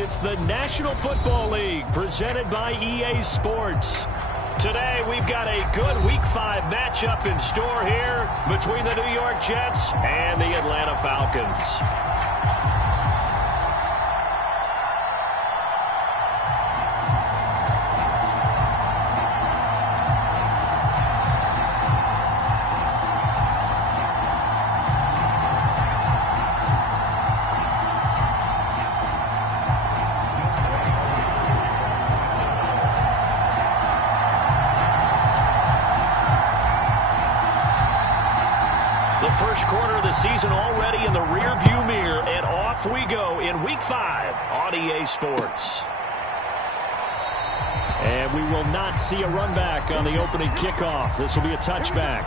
It's the National Football League presented by EA Sports. Today, we've got a good Week 5 matchup in store here between the New York Jets and the Atlanta Falcons. First quarter of the season already in the rear-view mirror, and off we go in Week 5 on EA Sports. And we will not see a run back on the opening kickoff. This will be a touchback.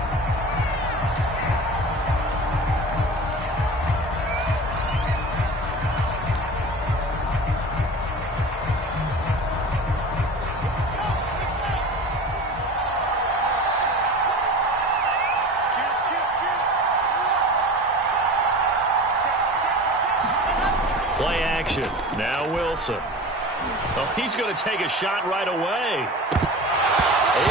Play action. Now Wilson. Oh, he's going to take a shot right away.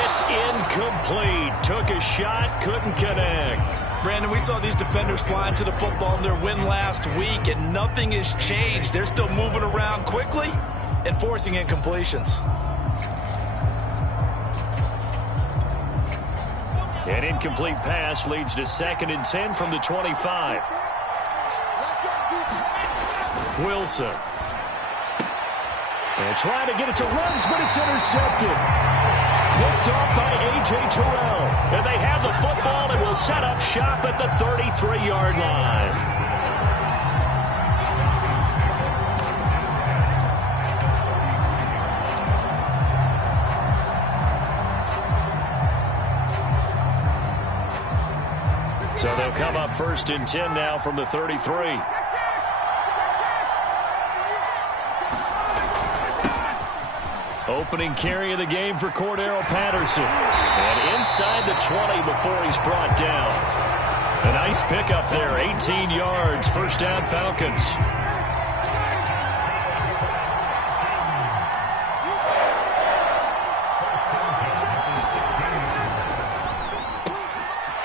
It's incomplete. Took a shot, couldn't connect. Brandon, we saw these defenders flying to the football in their win last week, and nothing has changed. They're still moving around quickly and forcing incompletions. An incomplete pass leads to 2nd and 10 from the 25. Wilson. And trying to get it to runs, but it's intercepted. Picked off by A.J. Terrell. And they have the football and will set up shop at the 33-yard line. So they'll come up 1st and 10 now from the 33. Opening carry of the game for Cordero Patterson. And inside the 20 before he's brought down. A nice pickup there, 18 yards, first down Falcons.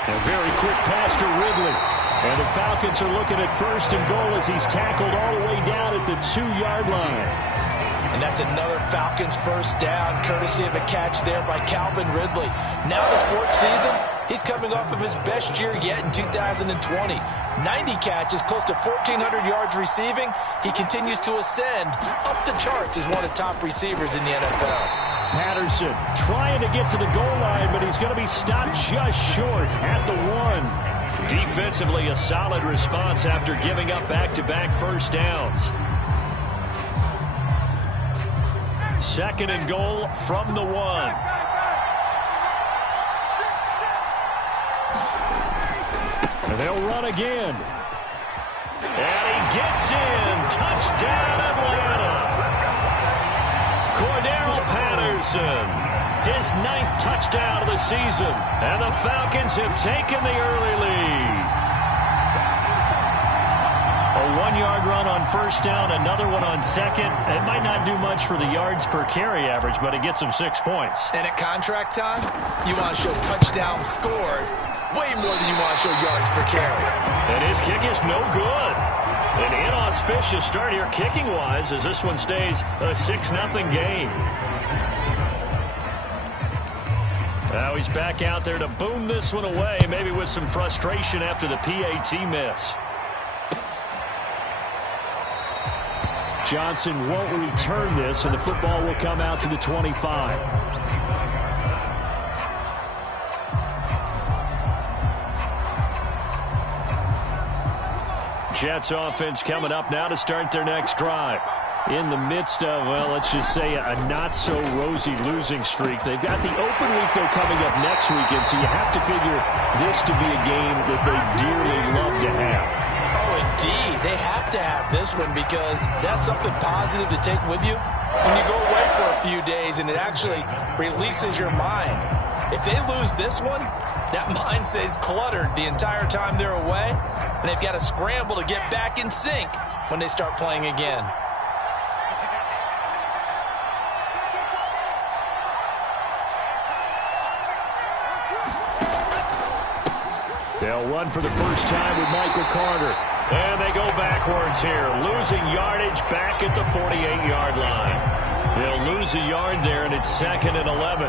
A very quick pass to Ridley. And the Falcons are looking at 1st and goal as he's tackled all the way down at the 2-yard line. And that's another Falcons first down, courtesy of a catch there by Calvin Ridley. Now in his 4th season, he's coming off of his best year yet in 2020. 90 catches, close to 1,400 yards receiving. He continues to ascend up the charts as one of the top receivers in the NFL. Patterson trying to get to the goal line, but he's going to be stopped just short at the 1. Defensively, a solid response after giving up back-to-back first downs. 2nd and goal from the 1. And they'll run again. And he gets in. Touchdown, Atlanta. Cordero Patterson. His 9th touchdown of the season. And the Falcons have taken the early lead. A 1-yard run on first down, another one on 2nd. It might not do much for the yards per carry average, but it gets him 6 points. And at contract time, you want to show touchdown scored way more than you want to show yards per carry. And his kick is no good. An inauspicious start here kicking-wise as this one stays a 6-0 game. Now he's back out there to boom this one away, maybe with some frustration after the PAT miss. Johnson won't return this, and the football will come out to the 25. Jets offense coming up now to start their next drive. In the midst of, well, let's just say a not-so-rosy losing streak. They've got the open week, though, coming up next weekend, so you have to figure this to be a game that they dearly love to have. Indeed, they have to have this one because that's something positive to take with you when you go away for a few days, and it actually releases your mind. If they lose this one, that mind stays cluttered the entire time they're away, and they've got to scramble to get back in sync when they start playing again. They'll run for the first time with Michael Carter. And they go backwards here, losing yardage back at the 48-yard line. They'll lose a yard there, and it's 2nd and 11.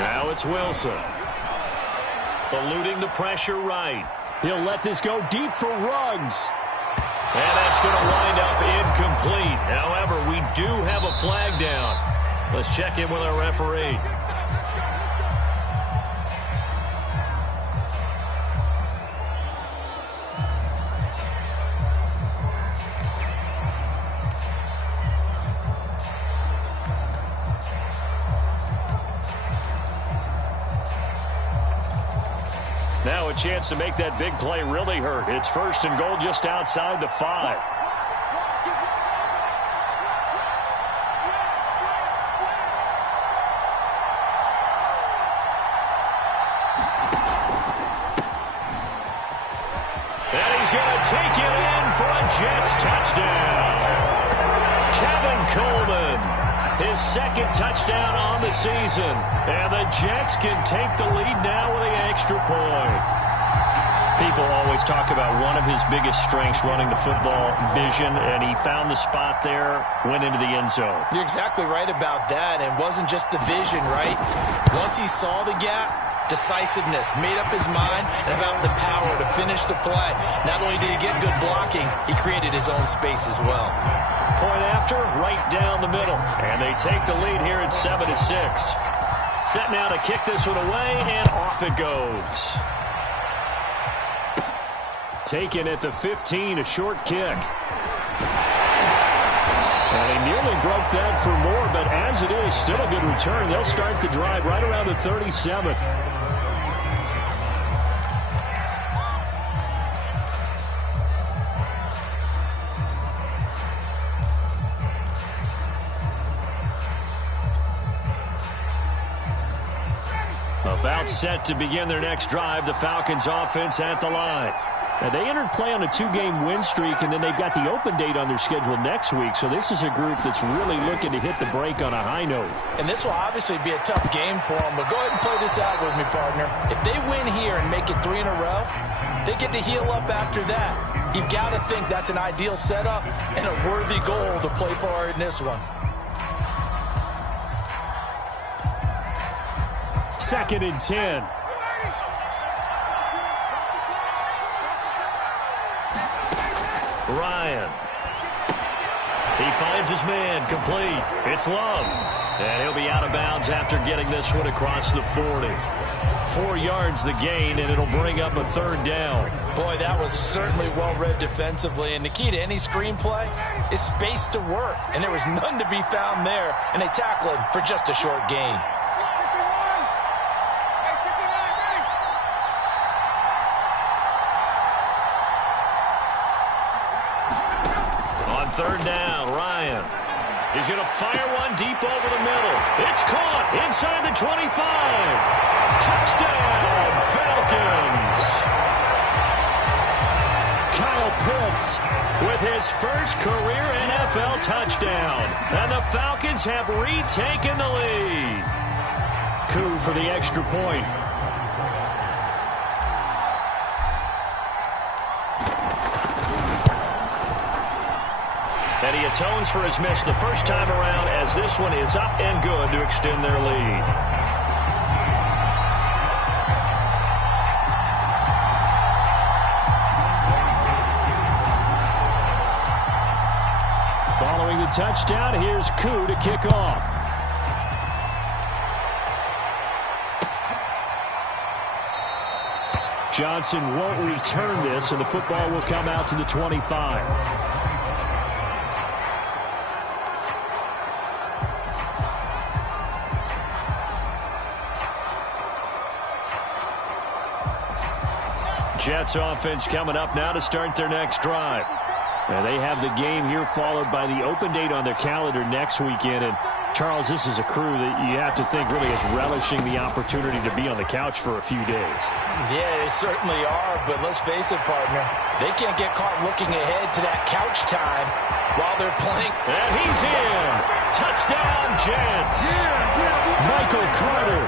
Now it's Wilson. Eluding the pressure right. He'll let this go deep for Ruggs. And that's going to wind up incomplete. However, we do have a flag down. Let's check in with our referee. Now a chance to make that big play really hurt. It's 1st and goal just outside the 5. And he's going to take it in for a Jets touchdown. Kevin Coleman, his 2nd touchdown on the season. And the Jets can take the lead now with an extra point. People always talk about one of his biggest strengths running the football, vision, and he found the spot there, went into the end zone. You're exactly right about that, and it wasn't just the vision, right? Once he saw the gap, decisiveness, made up his mind, and about the power to finish the play. Not only did he get good blocking, he created his own space as well. Point after, right down the middle. And they take the lead here at 7-6. Set now to kick this one away, and off it goes. Taken at the 15, a short kick. And he nearly broke that for more, but as it is, still a good return. They'll start the drive right around the 37. About set to begin their next drive, the Falcons offense at the line. Now, they entered play on a 2-game win streak, and then they've got the open date on their schedule next week. So this is a group that's really looking to hit the break on a high note. And this will obviously be a tough game for them, but go ahead and play this out with me, partner. If they win here and make it 3 in a row, they get to heal up after that. You've got to think that's an ideal setup and a worthy goal to play for in this one. 2nd and 10. Ryan. He finds his man, complete. It's Love. And he'll be out of bounds after getting this one across the 40. 4 yards the gain, and it'll bring up a 3rd down. Boy, that was certainly well-read defensively. And the key to any screenplay is space to work. And there was none to be found there. And they tackle him for just a short gain. On 3rd down, Ryan. He's going to fire one deep over the middle. It's caught inside the 25. Touchdown, Falcons. Kyle Pitts with his first career NFL touchdown. And the Falcons have retaken the lead. Coup for the extra point. And he atones for his miss the first time around, as this one is up and good to extend their lead. Following the touchdown, here's Koo to kick off. Johnson won't return this, and the football will come out to the 25. Jets offense coming up now to start their next drive. Now they have the game here followed by the open date on their calendar next weekend. And Charles, this is a crew that you have to think really is relishing the opportunity to be on the couch for a few days. Yeah, they certainly are, but let's face it, partner. They can't get caught looking ahead to that couch time while they're playing. And he's in. Touchdown, Jets. Michael Carter,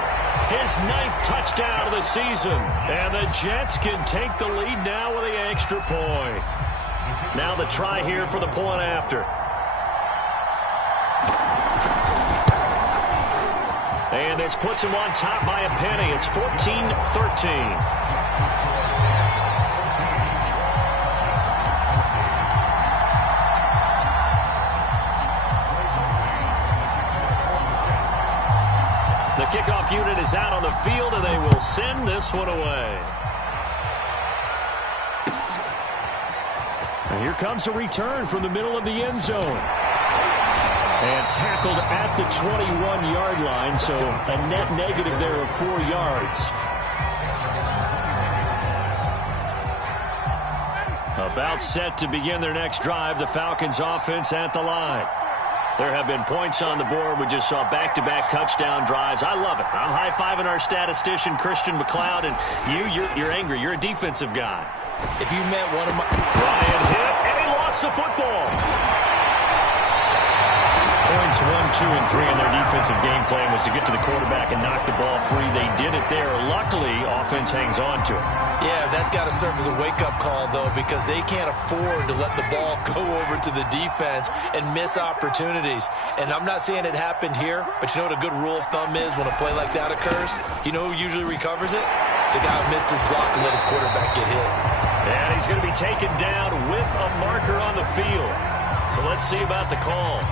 his 9th touchdown of the season. And the Jets can take the lead now with the extra point. Now the try here for the point after. And this puts him on top by a penny. It's 14-13. The kickoff unit is out on the field, and they will send this one away. And here comes a return from the middle of the end zone. And tackled at the 21-yard line, so a net negative there of 4 yards. About set to begin their next drive, the Falcons offense at the line. There have been points on the board. We just saw back-to-back touchdown drives. I love it. I'm high-fiving our statistician, Christian McLeod, and you're angry. You're a defensive guy. If you met one of my... Ryan hit, and he lost the football. Points 1, 2, and 3 in their defensive game plan was to get to the quarterback and knock the ball free. They did it there. Luckily, offense hangs on to it. Yeah, that's got to serve as a wake-up call, though, because they can't afford to let the ball go over to the defense and miss opportunities. And I'm not saying it happened here, but you know what a good rule of thumb is when a play like that occurs? You know who usually recovers it? The guy who missed his block and let his quarterback get hit. And he's going to be taken down with a marker on the field. So let's see about the call.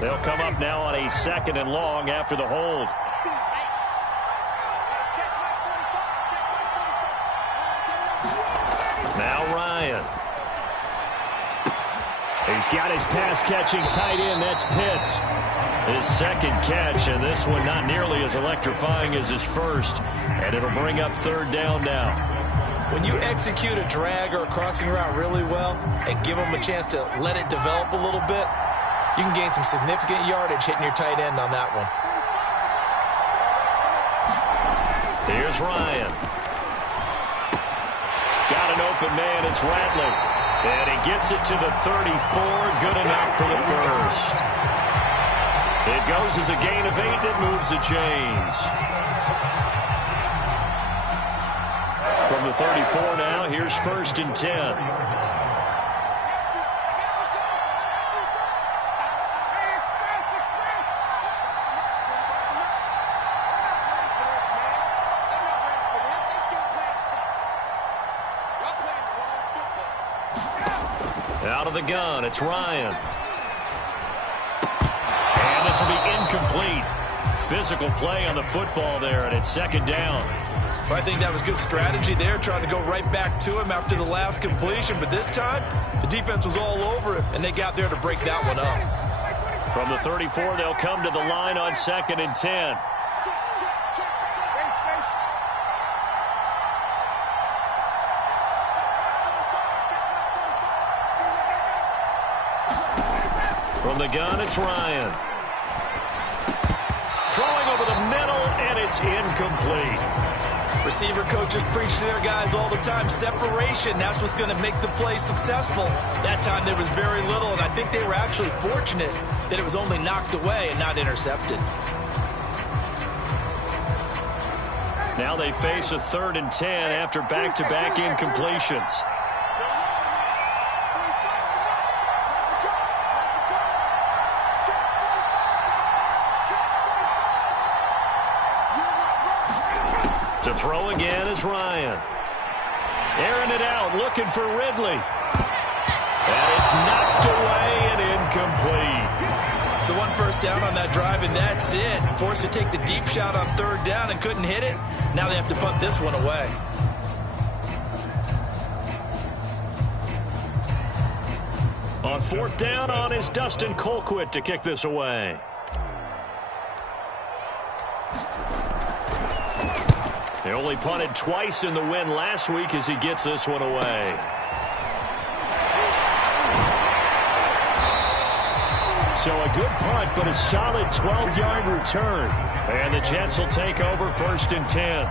They'll come up now on a 2nd and long after the hold. Now Ryan. He's got his pass-catching tight end. That's Pitts. His 2nd catch, and this one not nearly as electrifying as his first. And it'll bring up 3rd down now. When you execute a drag or a crossing route really well and give them a chance to let it develop a little bit, you can gain some significant yardage hitting your tight end on that one. Here's Ryan. Got an open man. It's Ratley. And he gets it to the 34. Good enough for the first. It goes as a gain of 8. It moves the chains. From the 34 now, here's 1st and 10. Out of the gun, it's Ryan. And this will be incomplete. Physical play on the football there, and it's 2nd down. Well, I think that was good strategy there, trying to go right back to him after the last completion. But this time, the defense was all over it, and they got there to break that one up. From the 34, they'll come to the line on 2nd and 10. From the gun, it's Ryan. Throwing over the middle, and it's incomplete. Receiver coaches preach to their guys all the time. Separation, that's what's going to make the play successful. That time there was very little, and I think they were actually fortunate that it was only knocked away and not intercepted. Now they face a 3rd and 10 after back-to-back incompletions. To throw again is Ryan. Airing it out, looking for Ridley. And it's knocked away and incomplete. So 1 first down on that drive, and that's it. Forced to take the deep shot on 3rd down and couldn't hit it. Now they have to punt this one away. On fourth down on is Dustin Colquitt to kick this away. They only punted twice in the win last week as he gets this one away. So a good punt, but a solid 12-yard return. And the Jets will take over 1st and 10.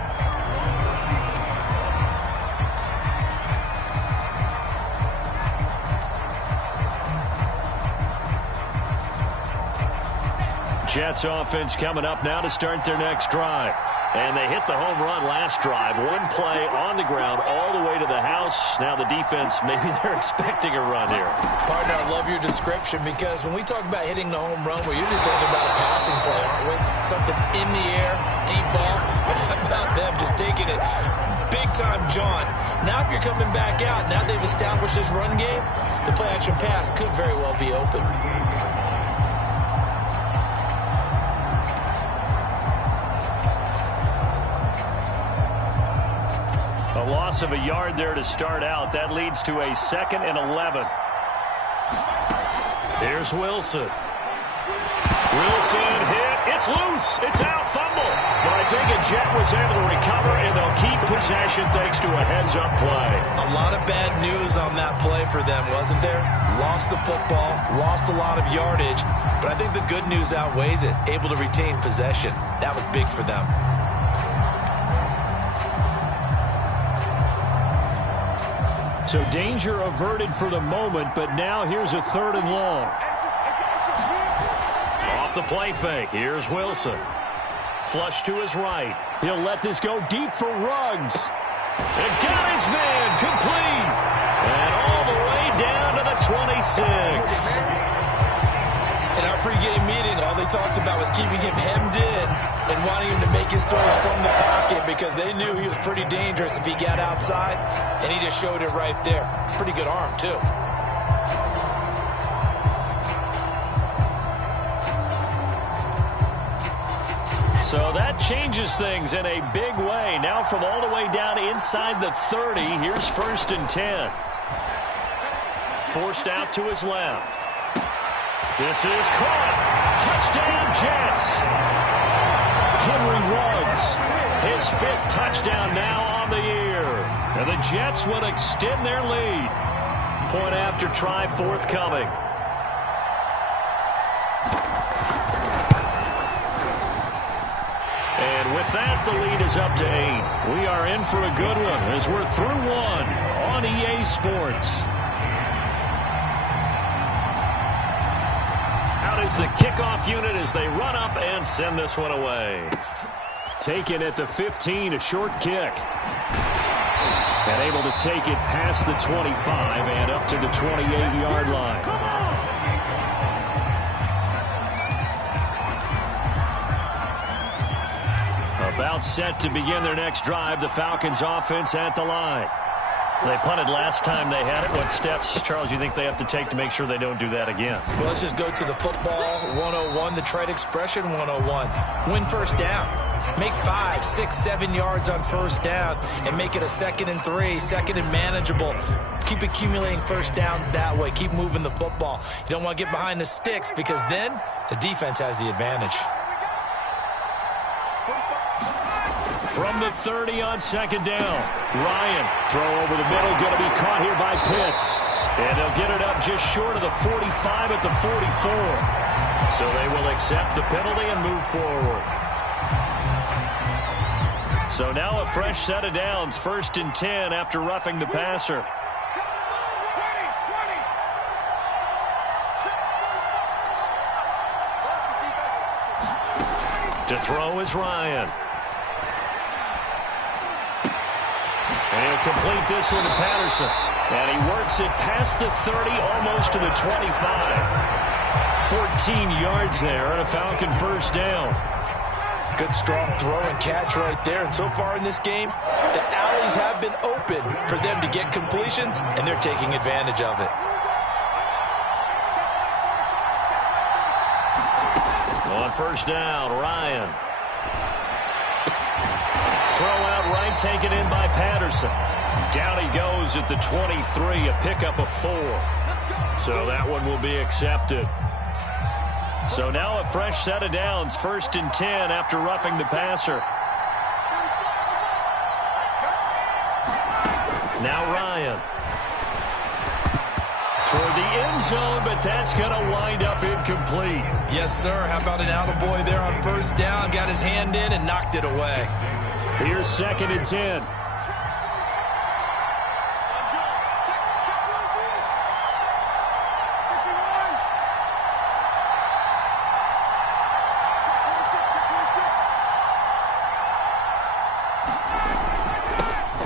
Jets offense coming up now to start their next drive. And they hit the home run last drive. One play on the ground all the way to the house. Now the defense, maybe they're expecting a run here. Partner, I love your description because when we talk about hitting the home run, we're usually thinking about a passing play, aren't we? Something in the air, deep ball. But how about them just taking it big-time jaunt? Now if you're coming back out, now they've established this run game, the play-action pass could very well be open. A loss of a yard there to start out. That leads to a 2nd and 11. Here's Wilson. Wilson hit. It's loose. It's out. Fumble. But I think a Jet was able to recover, and they'll keep possession thanks to a heads-up play. A lot of bad news on that play for them, wasn't there? Lost the football, lost a lot of yardage, but I think the good news outweighs it. Able to retain possession. That was big for them. So danger averted for the moment, but now here's a 3rd and long. Off the play fake. Here's Wilson. Flush to his right. He'll let this go deep for Ruggs. And got his man complete. And all the way down to the 26. In our pregame meeting, all they talked about was keeping him hemmed in and wanting him to make his throws from the pocket because they knew he was pretty dangerous if he got outside, and he just showed it right there. Pretty good arm, too. So that changes things in a big way. Now from all the way down inside the 30, here's 1st and 10. Forced out to his left. This is caught. Touchdown, Jets. Henry Ruggs, his 5th touchdown now on the year. And the Jets will extend their lead. Point after try forthcoming. And with that, the lead is up to 8. We are in for a good one as we're through one on EA Sports. Is the kickoff unit as they run up and send this one away. Taken at the 15, a short kick. And able to take it past the 25 and up to the 28-yard line. About set to begin their next drive. The Falcons offense at the line. They punted last time they had it. What steps, Charles, you think they have to take to make sure they don't do that again? Well, let's just go to the football 101, the trade expression 101. Win first down. Make 5, 6, 7 yards on first down and make it a 2nd and 3, 2nd and manageable. Keep accumulating first downs that way. Keep moving the football. You don't want to get behind the sticks because then the defense has the advantage. From the 30 on 2nd down. Ryan, throw over the middle, going to be caught here by Pitts. And they'll get it up just short of the 45 at the 44. So they will accept the penalty and move forward. So now a fresh set of downs, 1st and 10 after roughing the passer. To throw is Ryan. And he'll complete this one to Patterson. And he works it past the 30, almost to the 25. 14 yards there and a Falcon first down. Good strong throw and catch right there. And so far in this game, the alleys have been open for them to get completions, and they're taking advantage of it. On first down, Ryan. Throw out right, taken in by Patterson. Down he goes at the 23, a pickup of 4. So that one will be accepted. So now a fresh set of downs, 1st and 10 after roughing the passer. Now Ryan. Toward the end zone, but that's going to wind up incomplete. Yes, sir. How about an attaboy there on 1st down? Got his hand in and knocked it away. Here's 2nd and 10.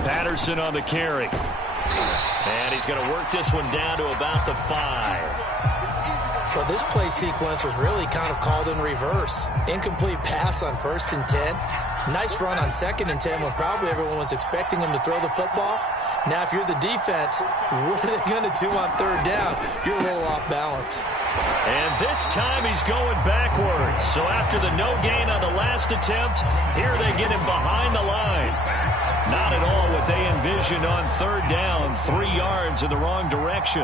Patterson on the carry. And he's going to work this one down to about the 5. Well, this play sequence was really kind of called in reverse. Incomplete pass on 1st and 10. Nice run on 2nd and 10 when probably everyone was expecting him to throw the football. Now, if you're the defense, what are they going to do on 3rd down? You're a little off balance. And this time he's going backwards. So after the no gain on the last attempt, here they get him behind the line. Not at all what they envisioned on 3rd down, 3 yards in the wrong direction.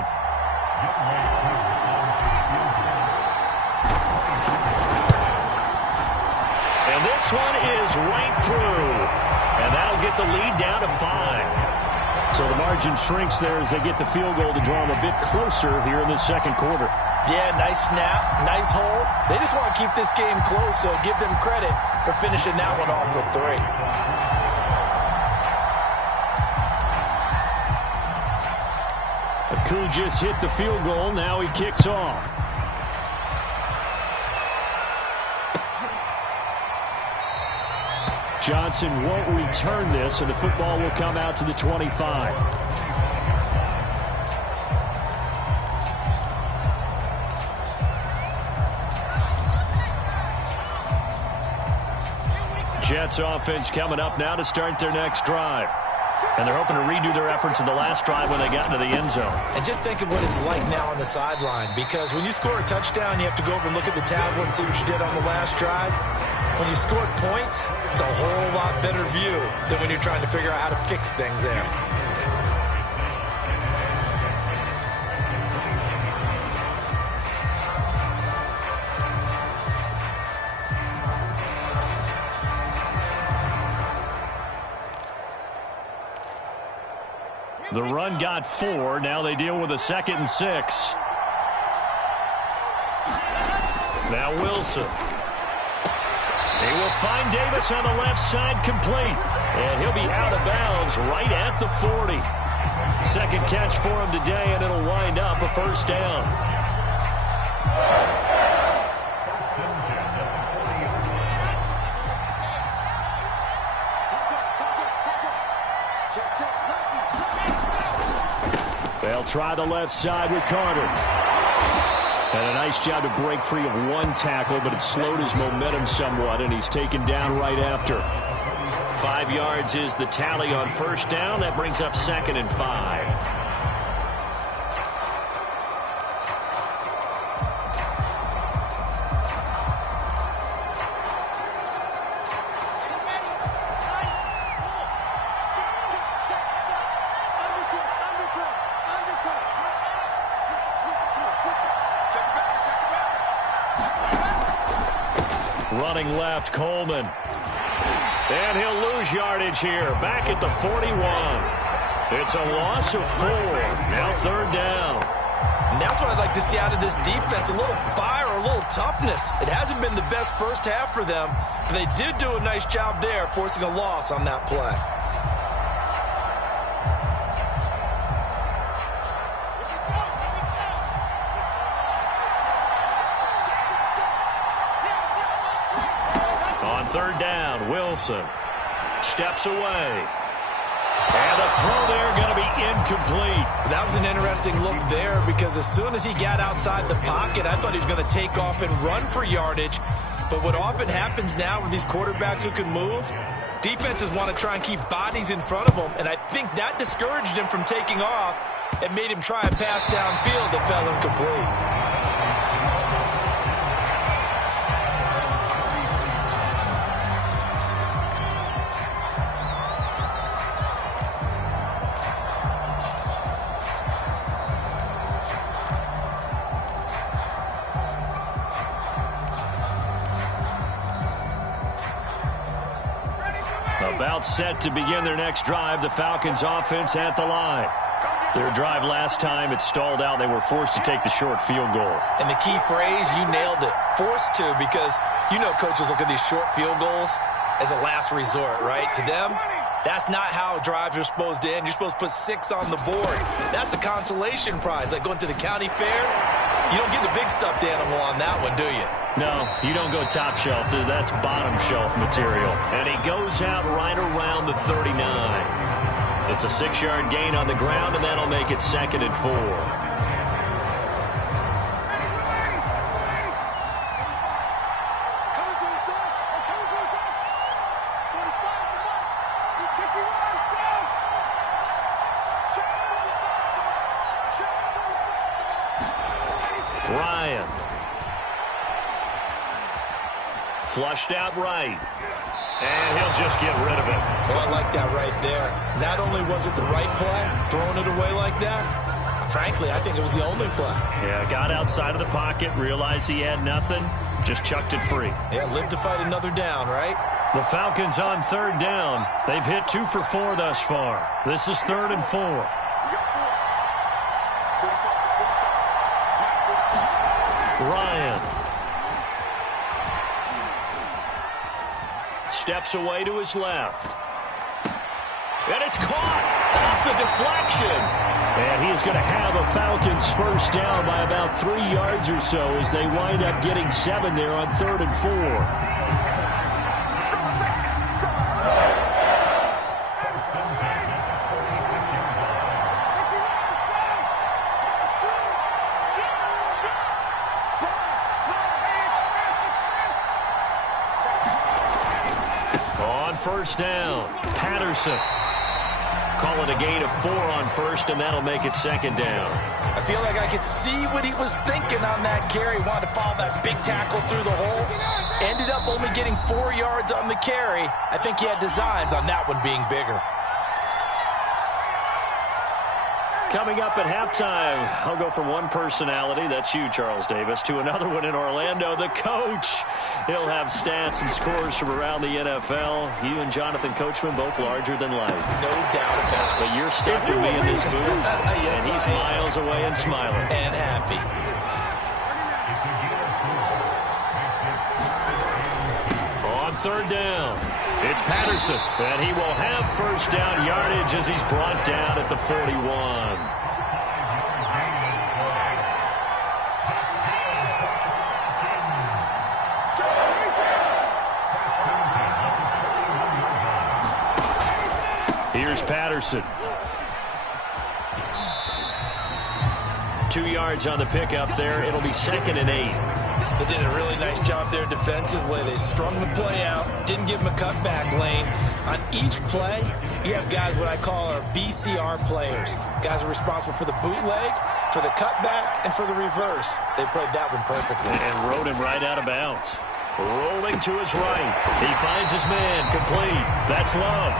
And this one is right through. And that'll get the lead down to 5. So the margin shrinks there as they get the field goal to draw them a bit closer here in the 2nd quarter. Yeah, nice snap, nice hold. They just want to keep this game close, so give them credit for finishing that one off with 3. Aku just hit the field goal. Now he kicks off. Johnson won't return this, and the football will come out to the 25. Jets offense coming up now to start their next drive. And they're hoping to redo their efforts in the last drive when they got into the end zone. And just think of what it's like now on the sideline, because when you score a touchdown, you have to go over and look at the tablet and see what you did on the last drive. When you scored points, it's a whole lot better view than when you're trying to figure out how to fix things there. The run got 4. Now they deal with a 2nd and 6. Now Wilson. He will find Davis on the left side complete. And he'll be out of bounds right at the 40. 2nd catch for him today, and it'll wind up a 1st down. They'll try the left side with Carter. And a nice job to break free of one tackle, but it slowed his momentum somewhat, and he's taken down right after. 5 yards is the tally on 1st down. That brings up 2nd and 5. Running left, Coleman. And he'll lose yardage here. Back at the 41. It's a loss of 4. Now 3rd down. And that's what I'd like to see out of this defense. A little fire, a little toughness. It hasn't been the best first half for them, but they did do a nice job there, forcing a loss on that play. On 3rd down, Wilson steps away. And the throw there going to be incomplete. That was an interesting look there, because as soon as he got outside the pocket, I thought he was going to take off and run for yardage. But what often happens now with these quarterbacks who can move, defenses want to try and keep bodies in front of them, and I think that discouraged him from taking off and made him try a pass downfield that fell incomplete. About set to begin their next drive. The Falcons offense at the line. Their drive last time, it stalled out. They were forced to take the short field goal. And the key phrase, you nailed it. Forced to, because you know coaches look at these short field goals as a last resort, right? To them, that's not how drives are supposed to end. You're supposed to put 6 on the board. That's a consolation prize. Like going to the county fair, you don't get the big stuffed animal on that one, do you? No, you don't go top shelf. That's bottom shelf material. And he goes out right around the 39. It's a 6-yard gain on the ground, and that'll make it 2nd and 4. Ryan. Flushed out right. And he'll just get rid of it. Well, I like that right there. Not only was it the right play, throwing it away like that, frankly, I think it was the only play. Yeah, got outside of the pocket, realized he had nothing, just chucked it free. Yeah, live to fight another down, right? The Falcons on 3rd down. They've hit 2 for 4 thus far. This is 3rd and 4. Ryan. Steps away to his left. And it's caught off the deflection. And he is going to have a Falcons first down by about 3 yards or so as they wind up getting 7 there on 3rd and 4. First down, Patterson. Call it a gain of 4 on first, and that'll make it 2nd down. I feel like I could see what he was thinking on that carry. Wanted to follow that big tackle through the hole. Ended up only getting 4 yards on the carry. I think he had designs on that one being bigger. Coming up at halftime, I'll go from one personality, that's you, Charles Davis, to another one in Orlando, the coach. He'll have stats and scores from around the NFL. You and Jonathan Coachman, both larger than life. No doubt about it. But you're stuck with me in this booth, yes, and he's miles away and smiling. And happy. On 3rd down, it's Patterson, and he will have first down yardage as he's brought down at the 41. Here's Patterson. 2 yards on the pickup there. It'll be 2nd and 8. They did a really nice job there defensively. They strung the play out, didn't give him a cutback lane. On each play, you have guys what I call our BCR players. Guys are responsible for the bootleg, for the cutback, and for the reverse. They played that one perfectly. And rode him right out of bounds. Rolling to his right. He finds his man, complete. That's Love.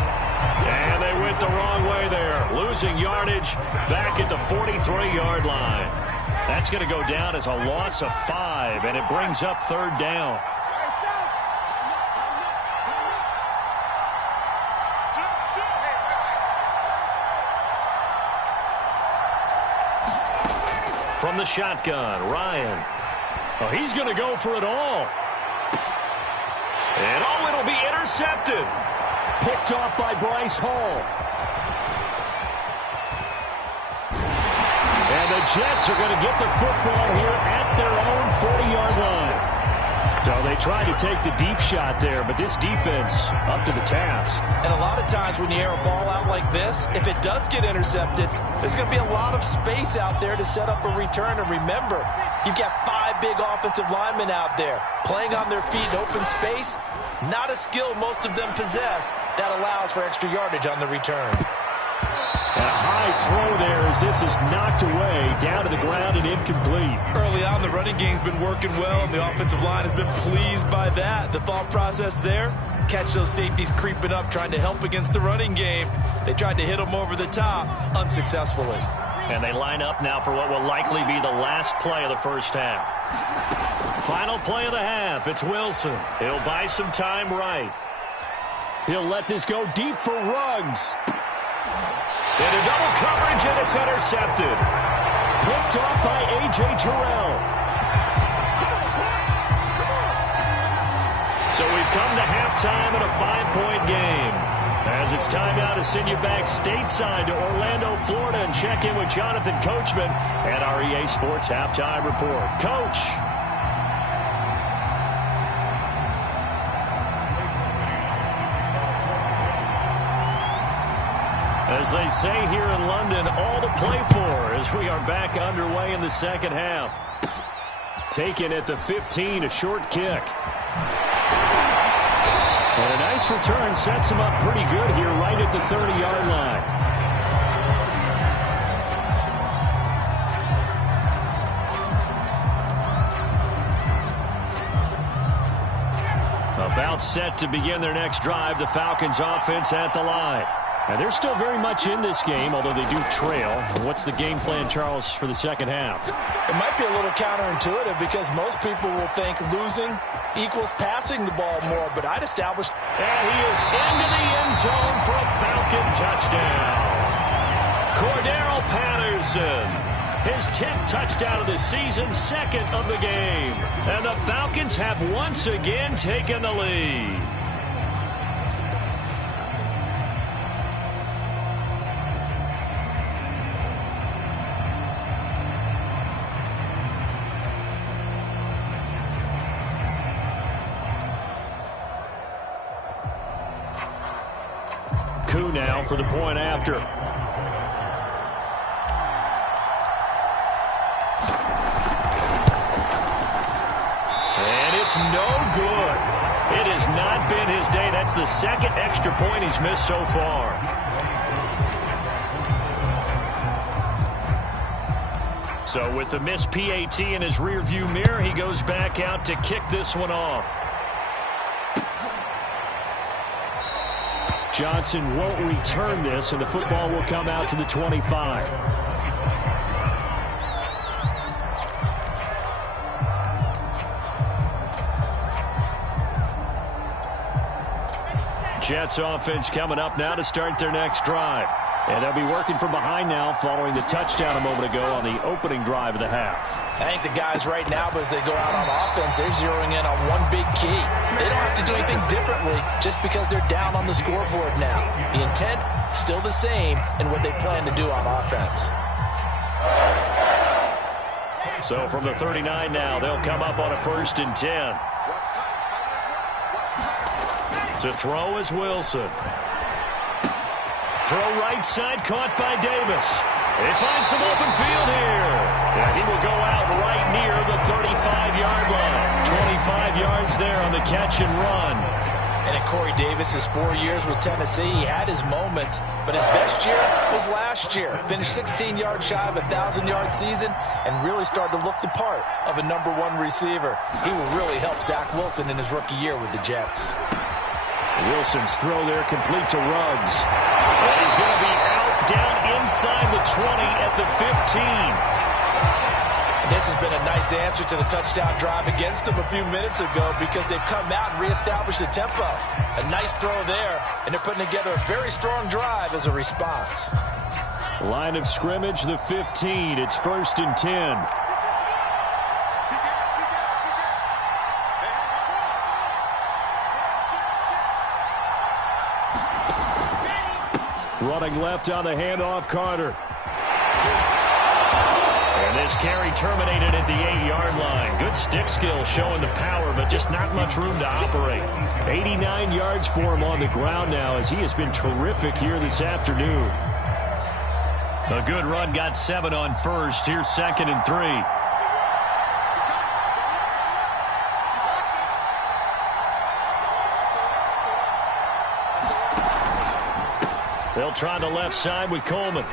And they went the wrong way there. Losing yardage back at the 43-yard line. That's going to go down as a loss of 5, and it brings up 3rd down. From the shotgun, Ryan. Oh, he's going to go for it all. And oh, it'll be intercepted. Picked off by Bryce Hall. And the Jets are going to get the football here at their own 40-yard line. So they tried to take the deep shot there, but this defense up to the task. And a lot of times when you air a ball out like this, if it does get intercepted, there's going to be a lot of space out there to set up a return. And remember, you've got 5 big offensive linemen out there playing on their feet in open space. Not a skill most of them possess that allows for extra yardage on the return. And a high throw there as this is knocked away, down to the ground and incomplete. Early on, the running game's been working well, and the offensive line has been pleased by that. The thought process there, catch those safeties creeping up, trying to help against the running game. They tried to hit them over the top, unsuccessfully. And they line up now for what will likely be the last play of the first half. Final play of the half, it's Wilson. He'll buy some time right. He'll let this go deep for Ruggs. Into double coverage, and it's intercepted. Picked off by A.J. Terrell. So we've come to halftime in a 5-point game. As it's time now to send you back stateside to Orlando, Florida, and check in with Jonathan Coachman and our EA Sports Halftime Report. Coach. As they say here in London, all to play for as we are back underway in the second half. Taken at the 15, a short kick. And a nice return sets him up pretty good here right at the 30-yard line. About set to begin their next drive, the Falcons offense at the line. And they're still very much in this game, although they do trail. What's the game plan, Charles, for the second half? It might be a little counterintuitive because most people will think losing equals passing the ball more, but I'd establish... And he is into the end zone for a Falcon touchdown. Cordero Patterson, his 10th touchdown of the season, second of the game. And the Falcons have once again taken the lead. Now for the point after. And it's no good. It has not been his day. That's the second extra point he's missed so far. So with the missed PAT in his rearview mirror, he goes back out to kick this one off. Johnson won't return this, and the football will come out to the 25. Jets offense coming up now to start their next drive. And they'll be working from behind now following the touchdown a moment ago on the opening drive of the half. I think the guys right now, as they go out on offense, they're zeroing in on one big key. They don't have to do anything differently just because they're down on the scoreboard now. The intent, still the same in what they plan to do on offense. So from the 39 now, they'll come up on a 1st and 10. To throw is Wilson. Throw right side, caught by Davis. They find some open field here. And he will go out right near the 35-yard line. 25 yards there on the catch and run. And in Corey Davis's 4 years with Tennessee, he had his moments, but his best year was last year. Finished 16 yards shy of a 1,000-yard season and really started to look the part of a #1 receiver. He will really help Zach Wilson in his rookie year with the Jets. Wilson's throw there complete to Ruggs. And he's going to be out down inside the 20 at the 15. This has been a nice answer to the touchdown drive against them a few minutes ago because they've come out and reestablished the tempo. A nice throw there, and they're putting together a very strong drive as a response. Line of scrimmage, the 15. It's 1st and 10. Running left on the handoff, Carter. And this carry terminated at the 8-yard line. Good stick skill showing the power, but just not much room to operate. 89 yards for him on the ground now as he has been terrific here this afternoon. A good run, got 7 on 1st. Here's 2nd and 3. They'll try the left side with Coleman.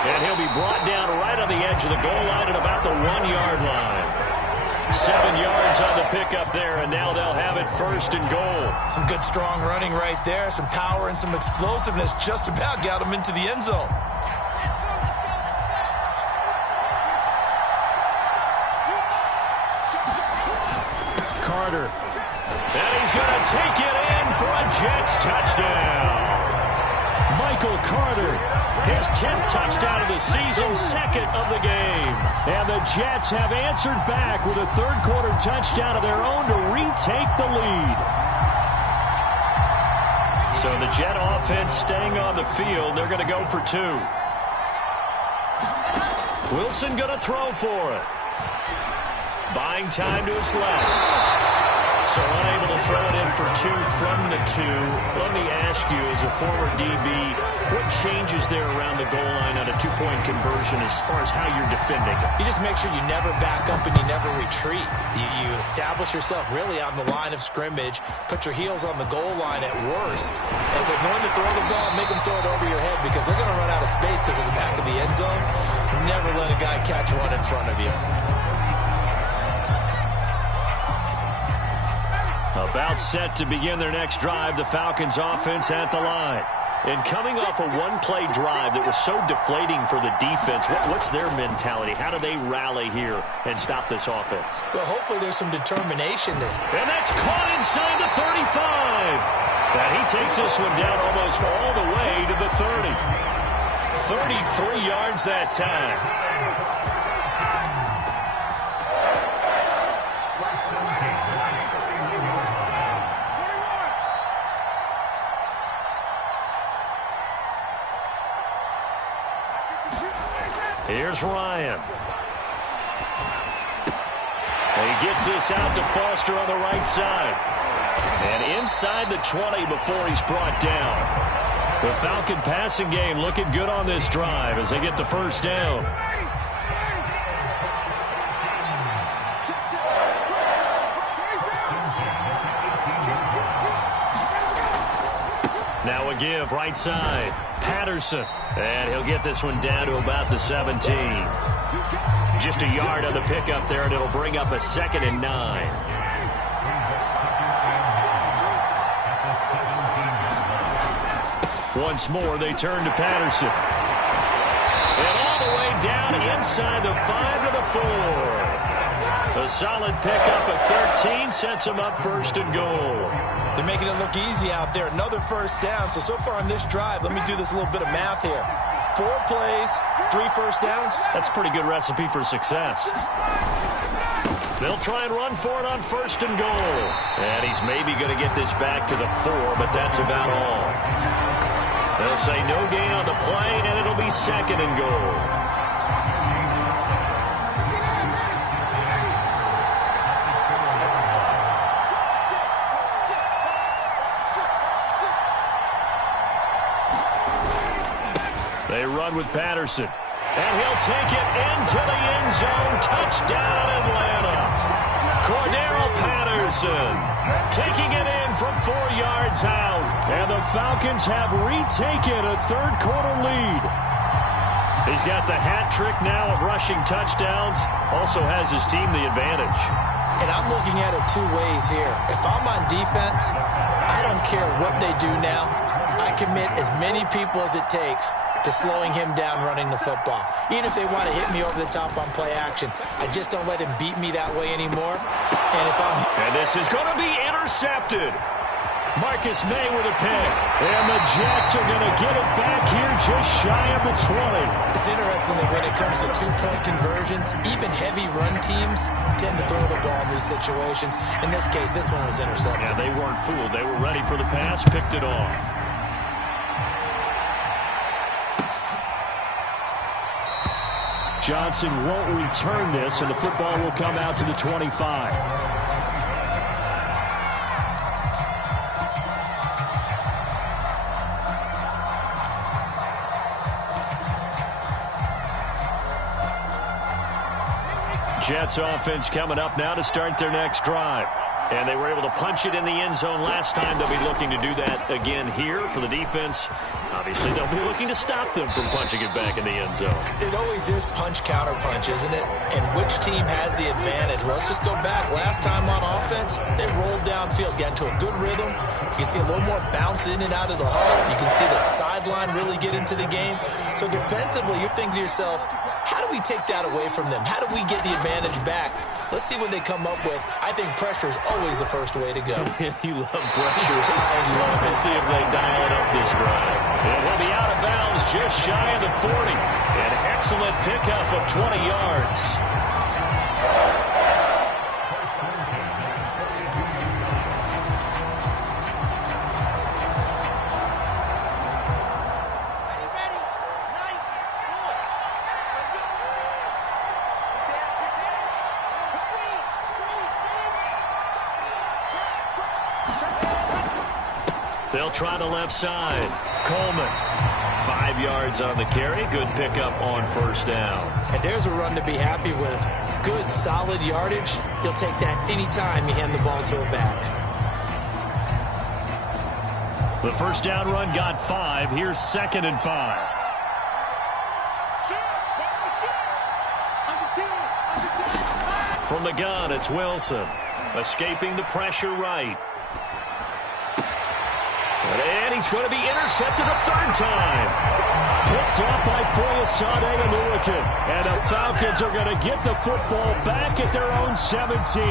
And he'll be brought down right on the edge of the goal line at about the 1-yard line. 7 yards on the pickup there, and now they'll have it 1st and goal. Some good strong running right there, some power and some explosiveness just about got him into the end zone. Carter. And he's is going to take it in for a Jets touchdown. Michael Carter, his 10th touchdown of the season, second of the game. And the Jets have answered back with a third-quarter touchdown of their own to retake the lead. So the Jet offense staying on the field. They're going to go for two. Wilson going to throw for it. Buying time to his left. So unable to throw it in for two from the two. Let me ask you, as a former DB, what changes there around the goal line on a two-point conversion as far as how you're defending? You just make sure you never back up and you never retreat. You establish yourself really on the line of scrimmage, put your heels on the goal line at worst. And if they're going to throw the ball, make them throw it over your head because they're going to run out of space because of the back of the end zone. Never let a guy catch one in front of you. About set to begin their next drive, the Falcons offense at the line. And coming off a one-play drive that was so deflating for the defense, what's their mentality? How do they rally here and stop this offense? Well, hopefully there's some determination. And that's caught inside the 35. And he takes this one down almost all the way to the 30. 33 yards that time. Here's Ryan. He gets this out to Foster on the right side. And inside the 20 before he's brought down. The Falcon passing game looking good on this drive as they get the first down. Now a give right side. Patterson. And he'll get this one down to about the 17. Just a yard on the pickup there, and it'll bring up a 2nd and 9. Once more, they turn to Patterson. And all the way down inside the 5 to the 4. A solid pickup at 13 sets him up 1st and goal. They're making it look easy out there. Another first down. So far on this drive, let me do this little bit of math here. 4 plays, 3 first downs. That's a pretty good recipe for success. They'll try and run for it on 1st and goal. And he's maybe going to get this back to the 4, but that's about all. They'll say no gain on the play, and it'll be 2nd and goal. They run with Patterson. And he'll take it into the end zone. Touchdown, Atlanta. Cordero Patterson taking it in from 4 yards out. And the Falcons have retaken a third-quarter lead. He's got the hat trick now of rushing touchdowns. Also has his team the advantage. And I'm looking at it 2 ways here. If I'm on defense, I don't care what they do now. I commit as many people as it takes to slowing him down running the football. Even if they want to hit me over the top on play action, I just don't let him beat me that way anymore. And this is going to be intercepted. Marcus May with a pick. And the Jets are going to get it back here just shy of the 20. It's interesting that when it comes to 2-point conversions, even heavy run teams tend to throw the ball in these situations. In this case, this one was intercepted. Yeah, they weren't fooled. They were ready for the pass, picked it off. Johnson won't return this, and the football will come out to the 25. Jets offense coming up now to start their next drive. And they were able to punch it in the end zone last time. They'll be looking to do that again here for the defense. Obviously, they'll be looking to stop them from punching it back in the end zone. It always is punch-counter-punch, isn't it? And which team has the advantage? Well, let's just go back. Last time on offense, they rolled downfield, got into a good rhythm. You can see a little more bounce in and out of the huddle. You can see the sideline really get into the game. So defensively, you're thinking to yourself, how do we take that away from them? How do we get the advantage back? Let's see what they come up with. I think pressure is always the first way to go. You love pressure. Let's see if they dial it up this drive. It will be out of bounds just shy of the 40. An excellent pickup of 20 yards. They'll try the left side. Coleman, 5 yards on the carry. Good pickup on first down. And there's a run to be happy with. Good, solid yardage. You'll take that anytime you hand the ball to a back. The first down run got 5. Here's 2nd and 5. From the gun, it's Wilson. Escaping the pressure right. And he's going to be intercepted a third time. Picked off by Foyesade and Lurican. And the Falcons are going to get the football back at their own 17.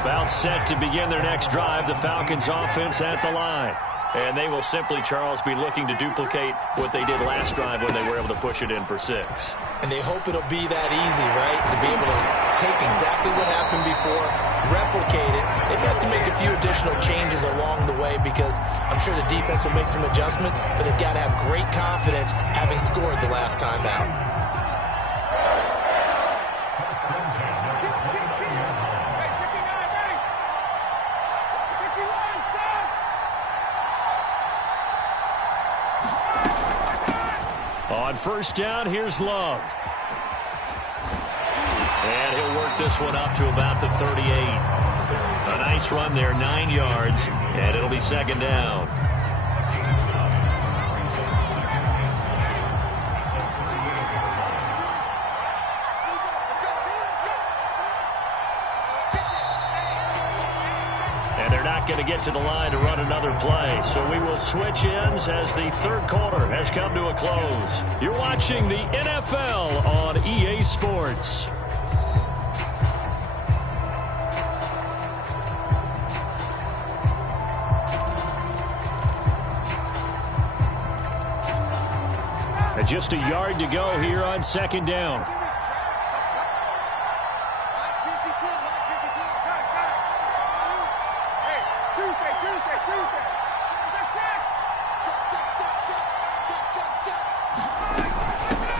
About set to begin their next drive, the Falcons offense at the line. And they will simply, Charles, be looking to duplicate what they did last drive when they were able to push it in for 6. And they hope it'll be that easy, right? To be able to take exactly what happened before, replicate it. They have to make a few additional changes along the way because I'm sure the defense will make some adjustments, but they've got to have great confidence having scored the last time out. On first down, here's Love. And he'll work this one up to about the 38. A nice run there, 9 yards, and it'll be 2nd down. And they're not going to get to the line to run another play, so we will switch ends as the third quarter has come to a close. You're watching the NFL on EA Sports. And just a yard to go here on 2nd down.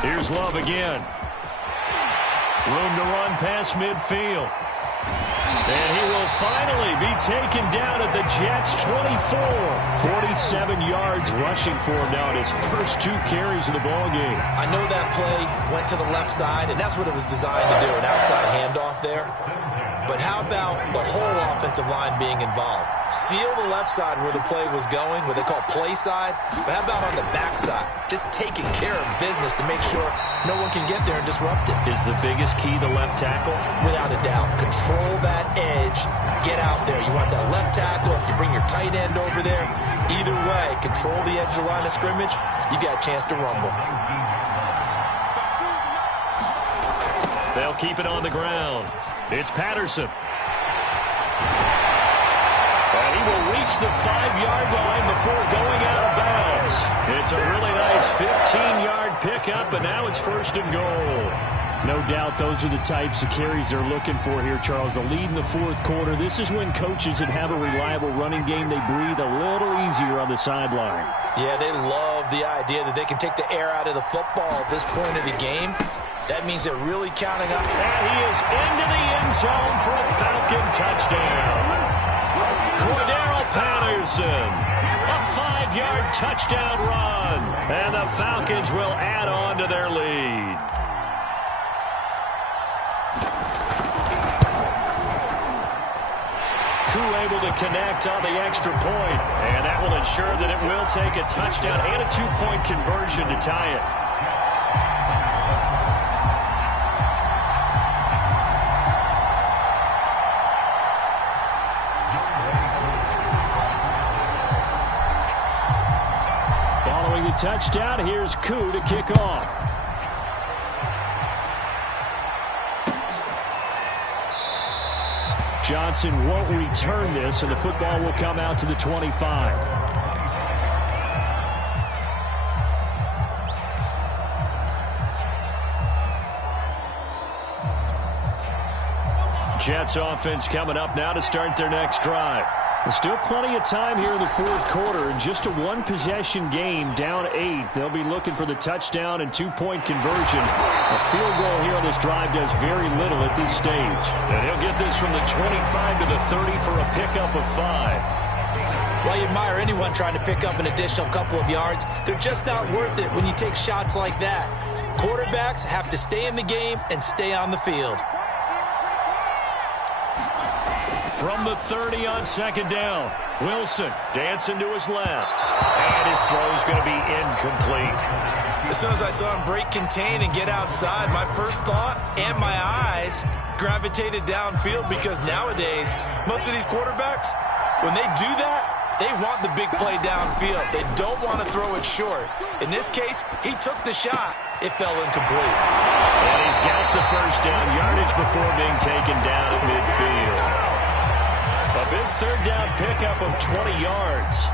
Here's Love again. Room to run past midfield. And he will finally be taken down at the Jets' 24. 47 yards rushing for him now in his first 2 carries of the ballgame. I know that play went to the left side, and that's what it was designed to do, an outside handoff there. But how about the whole offensive line being involved? Seal the left side where the play was going, what they call play side. But how about on the back side? Just taking care of business to make sure no one can get there and disrupt it. Is the biggest key the left tackle? Without a doubt. Control that edge. Get out there. You want that left tackle. If you bring your tight end over there, either way, control the edge of the line of scrimmage, you got a chance to rumble. They'll keep it on the ground. It's Patterson. And he will reach the 5-yard line before going out of bounds. It's a really nice 15-yard pickup, and now it's 1st and goal. No doubt those are the types of carries they're looking for here, Charles. The lead in the 4th quarter. This is when coaches that have a reliable running game, they breathe a little easier on the sideline. Yeah, they love the idea that they can take the air out of the football at this point of the game. That means they're really counting up. And he is into the end zone for a Falcon touchdown. Cordero Patterson, a 5-yard touchdown run. And the Falcons will add on to their lead. Crew able to connect on the extra point. And that will ensure that it will take a touchdown and a 2-point conversion to tie it. Touchdown. Here's Koo to kick off. Johnson won't return this, and the football will come out to the 25. Jets offense coming up now to start their next drive. There's still plenty of time here in the fourth quarter. In just a one-possession game, down 8. They'll be looking for the touchdown and two-point conversion. A field goal here on this drive does very little at this stage. And he'll get this from the 25 to the 30 for a pickup of 5. Well, you admire anyone trying to pick up an additional couple of yards. They're just not worth it when you take shots like that. Quarterbacks have to stay in the game and stay on the field. From the 30 on second down, Wilson dancing to his left. And his throw is going to be incomplete. As soon as I saw him break contain and get outside, my first thought and my eyes gravitated downfield, because nowadays, most of these quarterbacks, when they do that, they want the big play downfield. They don't want to throw it short. In this case, he took the shot. It fell incomplete. And he's got the first down yardage before being taken down at midfield. A big third down pickup of 20 yards.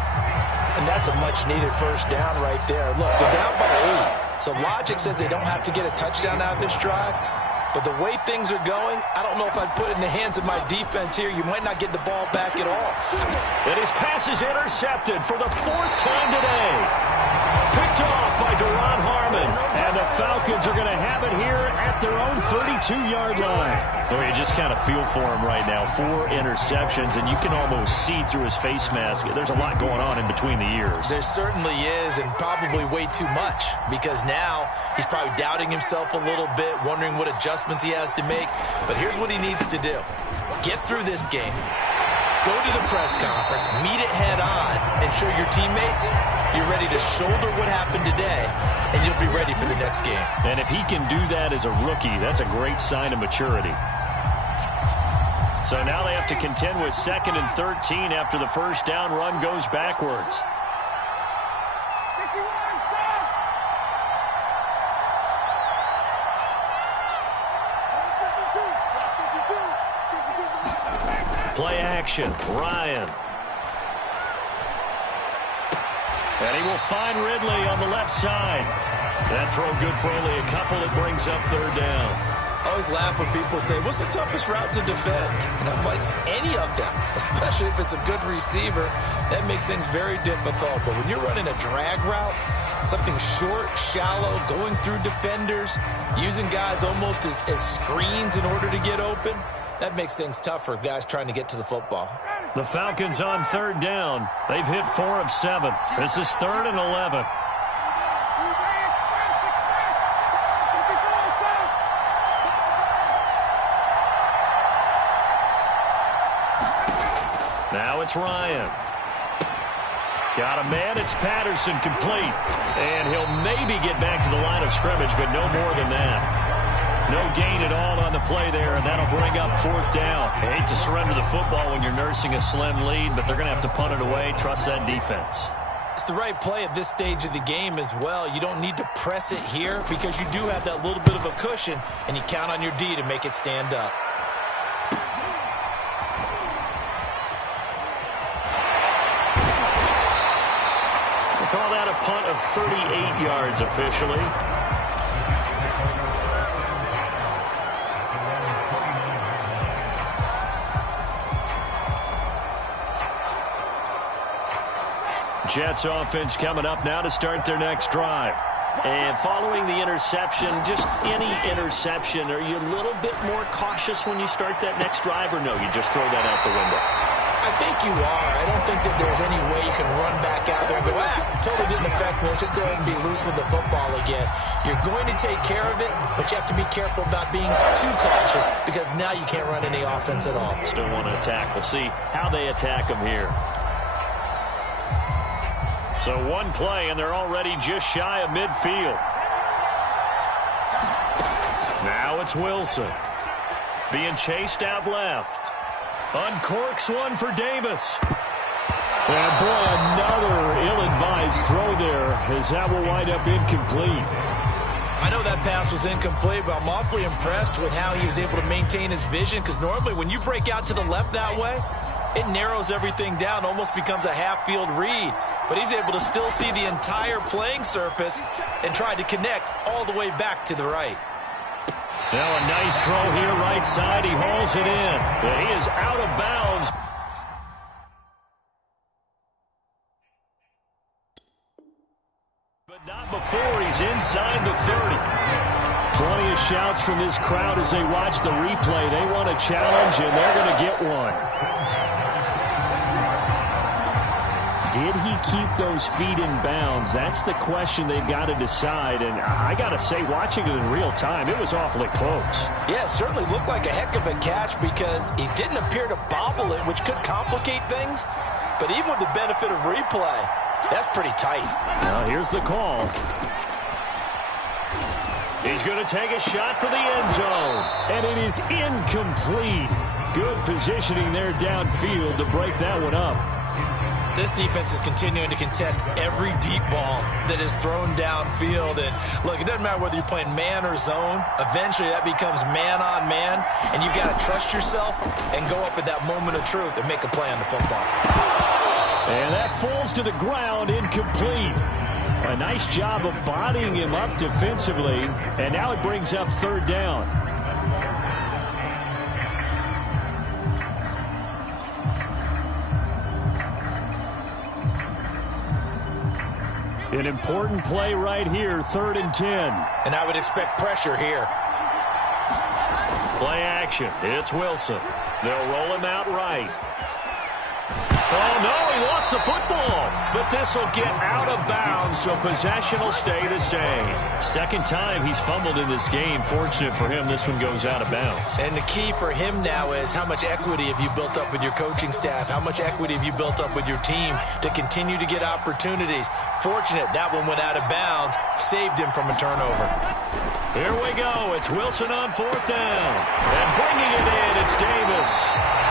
And that's a much-needed first down right there. Look, they're down by 8. So logic says they don't have to get a touchdown out of this drive. But the way things are going, I don't know if I'd put it in the hands of my defense here. You might not get the ball back at all. And his pass is intercepted for the 4th time today. Picked off by Duron Harmon. And the Falcons are going to have it here at their own 32-yard line. Well, you just kind of feel for him right now. 4 interceptions, and you can almost see through his face mask. There's a lot going on in between the ears. There certainly is, and probably way too much, because now he's probably doubting himself a little bit, wondering what adjustments he has to make. But here's what he needs to do. Get through this game. Go to the press conference, meet it head on, and show your teammates you're ready to shoulder what happened today, and you'll be ready for the next game. And if he can do that as a rookie, that's a great sign of maturity. So now they have to contend with 2nd and 13 after the first down run goes backwards. Play action, Ryan. And he will find Ridley on the left side. That throw good for only a couple. It brings up third down. I always laugh when people say, what's the toughest route to defend? And I'm like, any of them, especially if it's a good receiver. That makes things very difficult. But when you're running a drag route, something short, shallow, going through defenders, using guys almost as screens in order to get open, that makes things tough for guys trying to get to the football. The Falcons on third down. They've hit 4 of 7. This is 3rd and 11. Now it's Ryan. Got a man. It's Patterson, complete. And he'll maybe get back to the line of scrimmage, but no more than that. No gain at all on the play there, and that'll bring up 4th down. I hate to surrender the football when you're nursing a slim lead, but they're going to have to punt it away. Trust that defense. It's the right play at this stage of the game as well. You don't need to press it here because you do have that little bit of a cushion, and you count on your D to make it stand up. We'll call that a punt of 38 yards officially. Jets offense coming up now to start their next drive. And following the interception, just any interception, are you a little bit more cautious when you start that next drive, or no, you just throw that out the window? I think you are. I don't think that there's any way you can run back out there and go, totally didn't affect me. Let's just go ahead and be loose with the football again. You're going to take care of it, but you have to be careful about being too cautious because now you can't run any offense at all. Still want to attack. We'll see how they attack them here. So one play, and they're already just shy of midfield. Now it's Wilson. Being chased out left. Uncorks one for Davis. And boy, another ill-advised throw there, as that will wind up incomplete. I know that pass was incomplete, but I'm awfully impressed with how he was able to maintain his vision, because normally when you break out to the left that way, it narrows everything down, almost becomes a half-field read. But he's able to still see the entire playing surface and try to connect all the way back to the right. Now a nice throw here right side. He hauls it in. But he is out of bounds. But not before he's inside the 30. Plenty of shouts from this crowd as they watch the replay. They want a challenge, and they're going to get one. Did he keep those feet in bounds? That's the question they've got to decide. And I got to say, watching it in real time, it was awfully close. Yeah, it certainly looked like a heck of a catch because he didn't appear to bobble it, which could complicate things. But even with the benefit of replay, that's pretty tight. Now here's the call. He's going to take a shot for the end zone. And it is incomplete. Good positioning there downfield to break that one up. This defense is continuing to contest every deep ball that is thrown downfield. And look, it doesn't matter whether you're playing man or zone. Eventually that becomes man on man. And you've got to trust yourself and go up at that moment of truth and make a play on the football. And that falls to the ground, incomplete. A nice job of bodying him up defensively. And now it brings up third down. An important play right here, 3rd and 10. And I would expect pressure here. Play action. It's Wilson. They'll roll him out right. Oh, no, he lost the football. But this will get out of bounds, so possession will stay the same. Second time he's fumbled in this game. Fortunate for him, this one goes out of bounds. And the key for him now is how much equity have you built up with your coaching staff? How much equity have you built up with your team to continue to get opportunities? Fortunate that one went out of bounds, saved him from a turnover. Here we go. It's Wilson on 4th down. And bringing it in, it's Davis.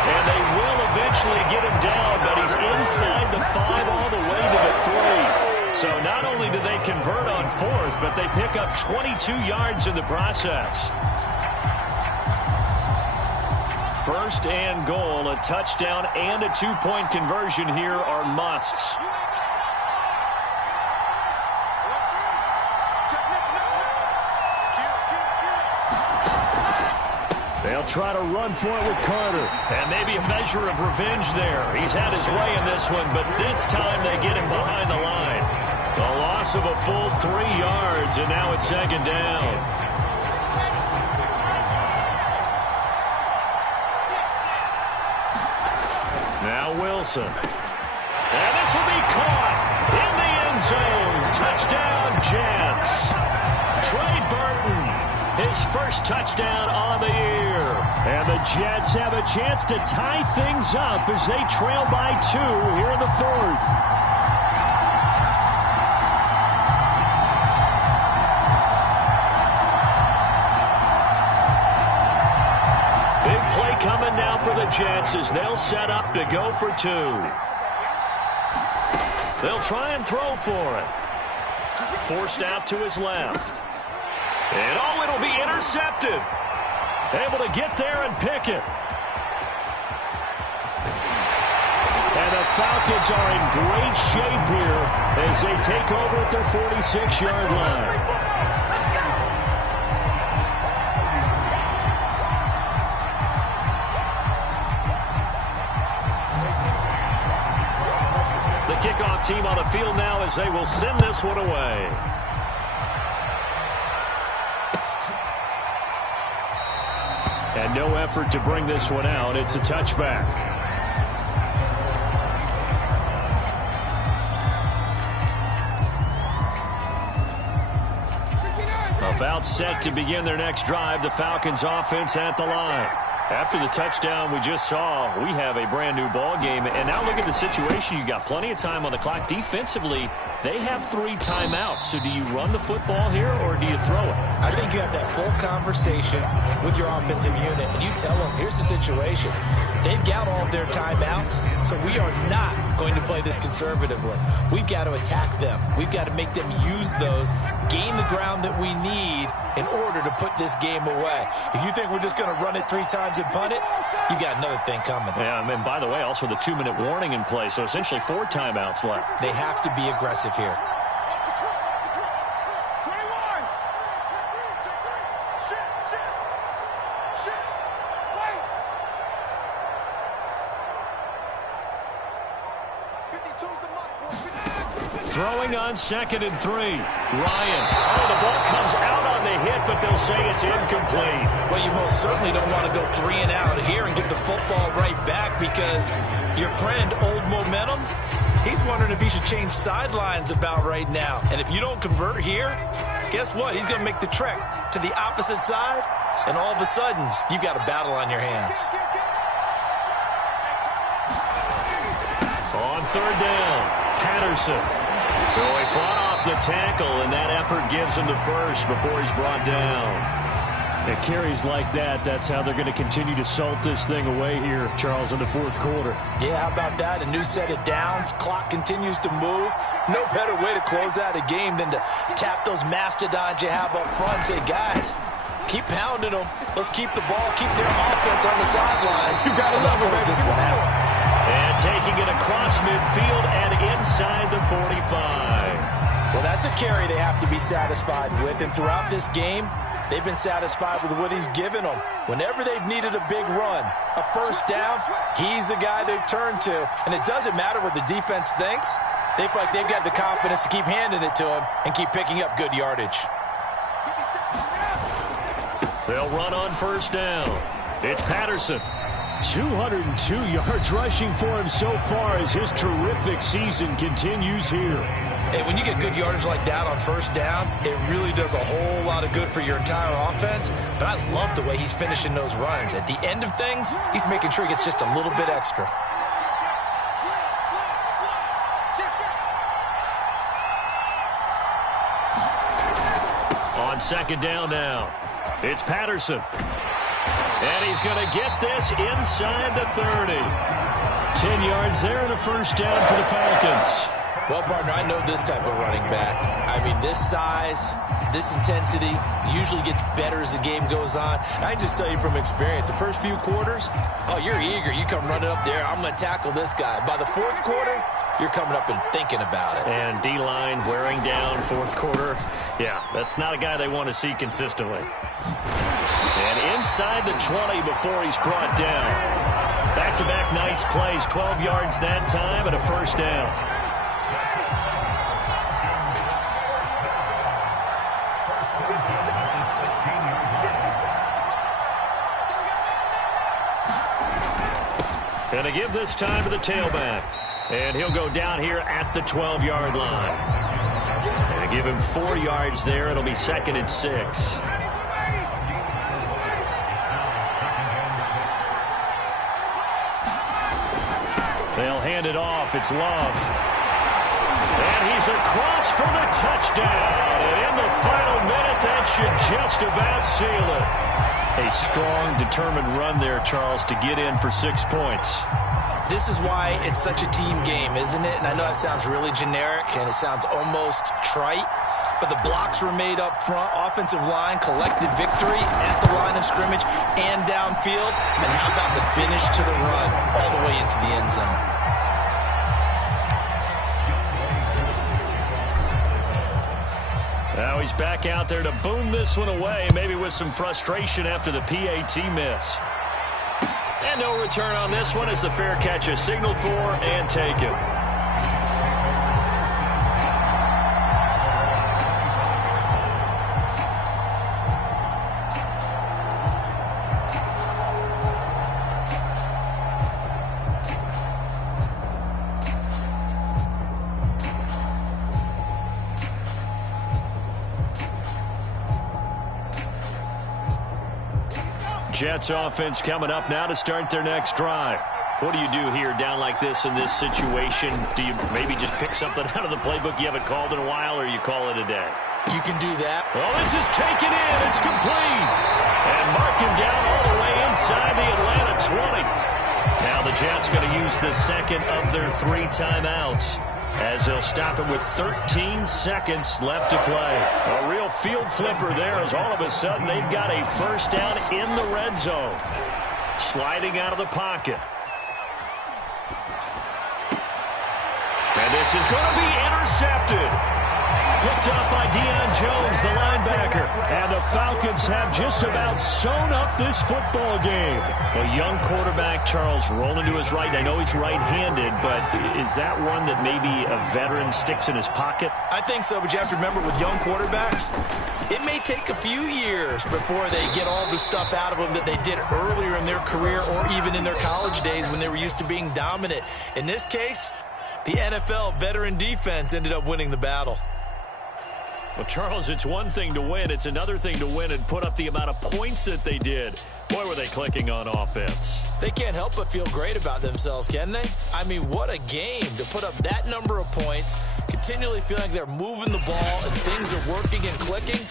And they will eventually get him down, but he's inside the 5 all the way to the 3. So not only do they convert on 4th, but they pick up 22 yards in the process. 1st and goal, a touchdown and a 2-point conversion here are musts. They'll try to run for it with Carter. And maybe a measure of revenge there. He's had his way in this one, but this time they get him behind the line. The loss of a full 3 yards, and now it's 2nd down. Now Wilson. And this will be caught in the end zone. Touchdown, Jets. Trey Burton. His first touchdown on the year. And the Jets have a chance to tie things up as they trail by 2 here in the 4th. Big play coming now for the Jets as they'll set up to go for 2. They'll try and throw for it. Forced out to his left. And oh, it'll be intercepted. Able to get there and pick it. And the Falcons are in great shape here as they take over at their 46-yard line. The kickoff team on the field now as they will send this one away. And no effort to bring this one out. It's a touchback. About set to begin their next drive. The Falcons offense at the line. After the touchdown we just saw, we have a brand-new ball game. And now look at the situation. You got plenty of time on the clock. Defensively, they have 3 timeouts. So do you run the football here or do you throw it? I think you have that full conversation with your offensive unit, and you tell them, here's the situation. They've got all of their timeouts, so we are not going to play this conservatively. We've got to attack them. We've got to make them use those, gain the ground that we need in order to put this game away. If you think we're just going to run it 3 times and punt it, you got another thing coming. Yeah, and by the way, also the 2-minute warning in play, so essentially 4 timeouts left. They have to be aggressive here. Throwing on 2nd and 3. Ryan. Oh, the ball comes out on the hit, but they'll say it's incomplete. Well, you most certainly don't want to go 3 and out here and get the football right back, because your friend, Old Momentum, he's wondering if he should change sidelines about right now. And if you don't convert here, guess what? He's going to make the trek to the opposite side, and all of a sudden, you've got a battle on your hands. On 3rd down, Patterson. So he fought off the tackle, and that effort gives him the first before he's brought down. It carries like that. That's how they're going to continue to salt this thing away here, Charles, in the 4th quarter. Yeah, how about that? A new set of downs. Clock continues to move. No better way to close out a game than to tap those mastodons you have up front and say, guys, keep pounding them. Let's keep the ball, keep their offense on the sidelines. You got to close this one out. And taking it across midfield and inside the 45. Well, that's a carry they have to be satisfied with. And throughout this game, they've been satisfied with what he's given them. Whenever they've needed a big run, a first down, he's the guy they've turned to. And it doesn't matter what the defense thinks. They feel like they've got the confidence to keep handing it to him and keep picking up good yardage. They'll run on 1st down. It's Patterson. 202 yards rushing for him so far as his terrific season continues here. And when you get good yardage like that on 1st down, it really does a whole lot of good for your entire offense. But I love the way he's finishing those runs. At the end of things, he's making sure he gets just a little bit extra. On 2nd down now, it's Patterson. And he's going to get this inside the 30. 10 yards there and a first down for the Falcons. Well, partner, I know this type of running back. I mean, this size, this intensity usually gets better as the game goes on. And I just tell you from experience, the first few quarters, oh, you're eager. You come running up there, I'm going to tackle this guy. By the 4th quarter, you're coming up and thinking about it. And D-line wearing down 4th quarter. Yeah, that's not a guy they want to see consistently. And inside the 20 before he's brought down. Back-to-back nice plays, 12 yards that time and a first down. Going to give this time to the tailback. And he'll go down here at the 12-yard line. And give him 4 yards there. It'll be 2nd and 6. They'll hand it off. It's Love. And he's across for the touchdown. And in the final minute, that should just about seal it. A strong, determined run there, Charles, to get in for 6 points. This is why it's such a team game, isn't it? And I know that sounds really generic and it sounds almost trite, but the blocks were made up front. Offensive line collected victory at the line of scrimmage and downfield. And how about the finish to the run all the way into the end zone? Now he's back out there to boom this one away, maybe with some frustration after the PAT miss. And no return on this one as the fair catch is signaled for and taken. Jets offense coming up now to start their next drive. What do you do here down like this in this situation? Do you maybe just pick something out of the playbook you haven't called in a while, or you call it a day? You can do that. Well, this is taken in. It's complete. And marking down all the way inside the Atlanta 20. Now the Jets going to use the second of their 3 timeouts, as they'll stop it with 13 seconds left to play. A real field flipper there, as all of a sudden they've got a first down in the red zone. Sliding out of the pocket. And this is going to be intercepted. Picked up by Deion Jones, the linebacker. And the Falcons have just about sewn up this football game. A young quarterback, Charles, rolling to his right. I know he's right-handed, but is that one that maybe a veteran sticks in his pocket? I think so, but you have to remember with young quarterbacks, it may take a few years before they get all the stuff out of them that they did earlier in their career or even in their college days when they were used to being dominant. In this case, the NFL veteran defense ended up winning the battle. Well, Charles, it's one thing to win. It's another thing to win and put up the amount of points that they did. Boy, were they clicking on offense. They can't help but feel great about themselves, can they? I mean, what a game to put up that number of points, continually feeling like they're moving the ball and things are working and clicking.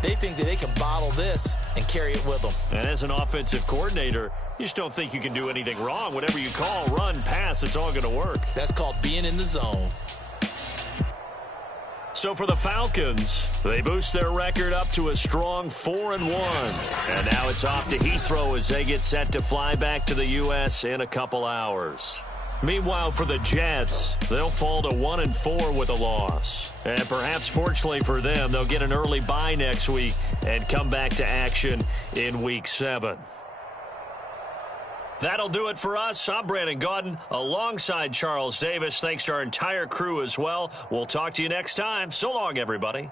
They think that they can bottle this and carry it with them. And as an offensive coordinator, you just don't think you can do anything wrong. Whatever you call, run, pass, it's all going to work. That's called being in the zone. So for the Falcons, they boost their record up to a strong 4-1. And now it's off to Heathrow as they get set to fly back to the U.S. in a couple hours. Meanwhile, for the Jets, they'll fall to 1-4 with a loss. And perhaps fortunately for them, they'll get an early bye next week and come back to action in Week 7. That'll do it for us. I'm Brandon Gaudin alongside Charles Davis. Thanks to our entire crew as well. We'll talk to you next time. So long, everybody.